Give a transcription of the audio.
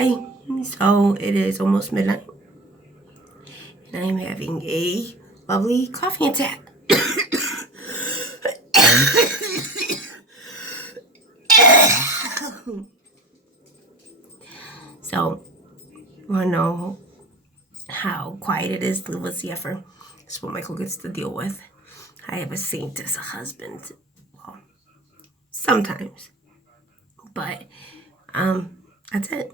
Hi, so it is almost midnight, and I'm having a lovely coffee attack. So, want to know how quiet it is to live with CFR? That's what Michael gets to deal with. I have a saint as a husband. Well, sometimes, but that's it.